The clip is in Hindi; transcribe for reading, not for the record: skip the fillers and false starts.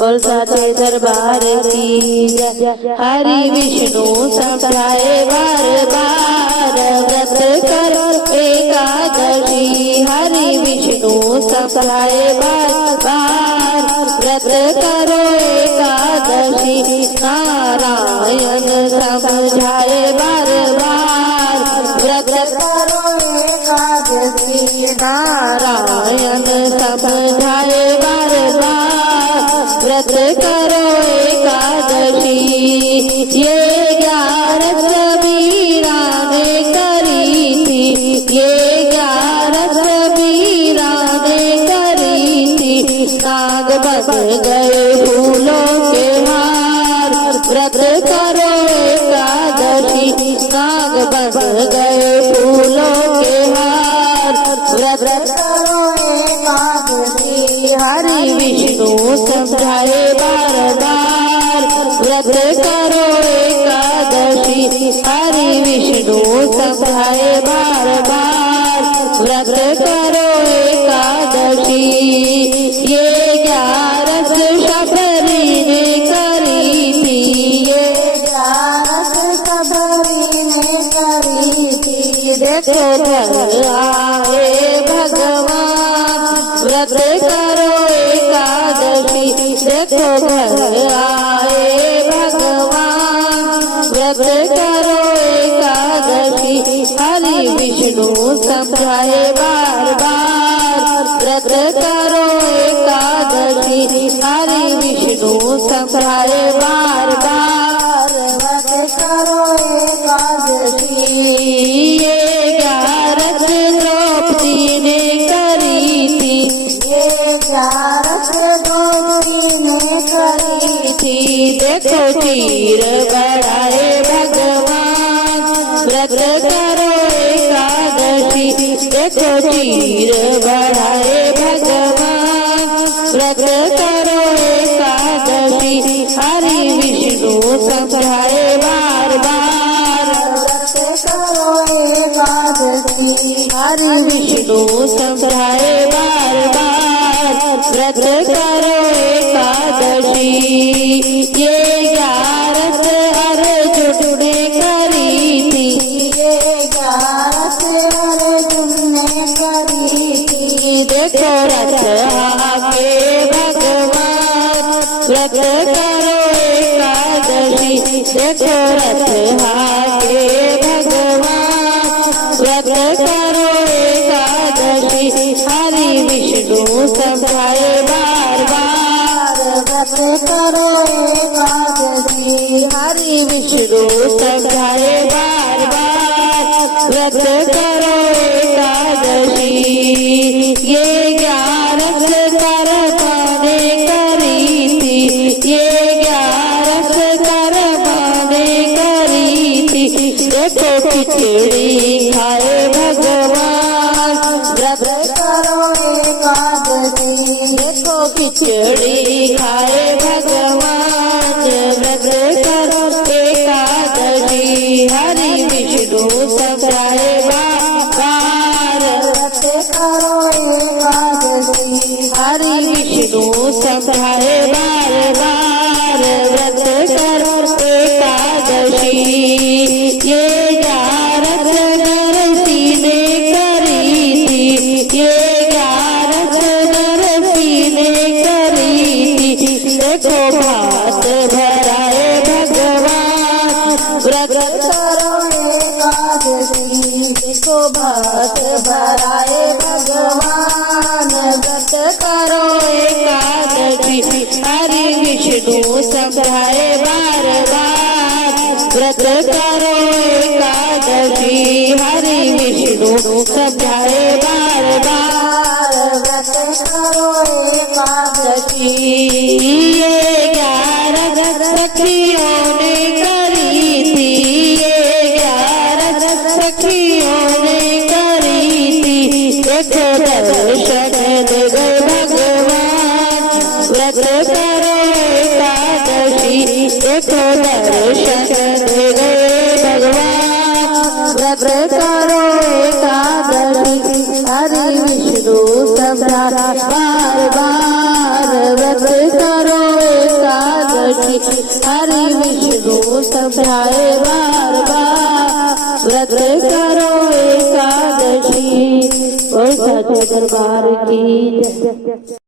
बोल साचे दरबार की जय। हरि विष्णु समझाए बार बार व्रत करो एकादशी। हरि विष्णु समझाए बार बार व्रत करो एकादशी। नारायण समझाए बार बार व्रत करो एकादशी। नारायण समझाए बार बार व्रत करो एकादशी। ये 11 सबीरा ने करी थी, ये 11 सबीरा ने करी थी। नाग बन गए फूलों के हार व्रत करो एकादशी। नाग बन गए फूलों के हार व्रत करो एकादशी। हरि विष्णु समझाए बार बार व्रत करो एकादशी। हरि विष्णु समझाए बार बार व्रत करो एकादशी। ये 11 शबरी ने करी थी, ये 11 शबरी ने करी थी। देखो घर आए भगवान व्रत करो एकादशी। देखो घर आए भगवान व्रत करो एकादशी। हरि विष्णु समझाए बार बार व्रत करो एकादशी। हरि विष्णु समझाए बार बार व्रत करो एकादशी। ये 11 द्रौपदी ने करी थी, ये 11 द्रौपदी ने करी थी। देखो चीर बढ़ाए भगवान व्रत करो एकादशी। देखो चीर बढ़ाए भगवान व्रत करो एकादशी। हरि विष्णु समझाए बार बार व्रत करो एकादशी। हरि विष्णु समझाए बार बार व्रत करो एकादशी। ये 11 अर्जुन ने करी थी, ये 11 अर्जुन ने करी थी। देखो रथ आके भगवान व्रत करो एकादशी। देखो रथ आके भगवान व्रत करो एकादशी। हरि विष्णु समझाए बार बार व्रत करो एकादशी। हरि विष्णु समझाए बार बार व्रत करो एकादशी। ये 11 कर्म ने करी थी, ये 11 कर्म ने करी थी। देखो खिचड़ी खाए भगवान व्रत करो एकादशी। देखो खिचड़ी खाए भगवान व्रत करो एकादशी। हरि विष्णु समझाए बार व्रत करो एकादशी। हरि विष्णु समझाए बार बार व्रत करो एकादशी। ये 11 नरसी ने करी थी, ये 11 नरसी ने करी थी। देखो भात भराए भगवान व्रत करो एकादशी। देखो भात भराए भगवान व्रत करो एकादशी। हरि विष्णु समझाए बार बार व्रत करो एकादशी। हरि विष्णु समझाए बार बार व्रत करो एकादशी। ये 11 सखियों ने करी थी, ये 11 सखियों ने करी थी। देखो दर्शन दे गए भगवान व्रत करो एकादशी। देखो दर्शन दे गए भगवान व्रत करो एकादशी। हरि विष्णु समझा बार बार व्रत करो हरि विष्णु समझाए बार बार व्रत करो एकादशी। और साचे दरबार की जय।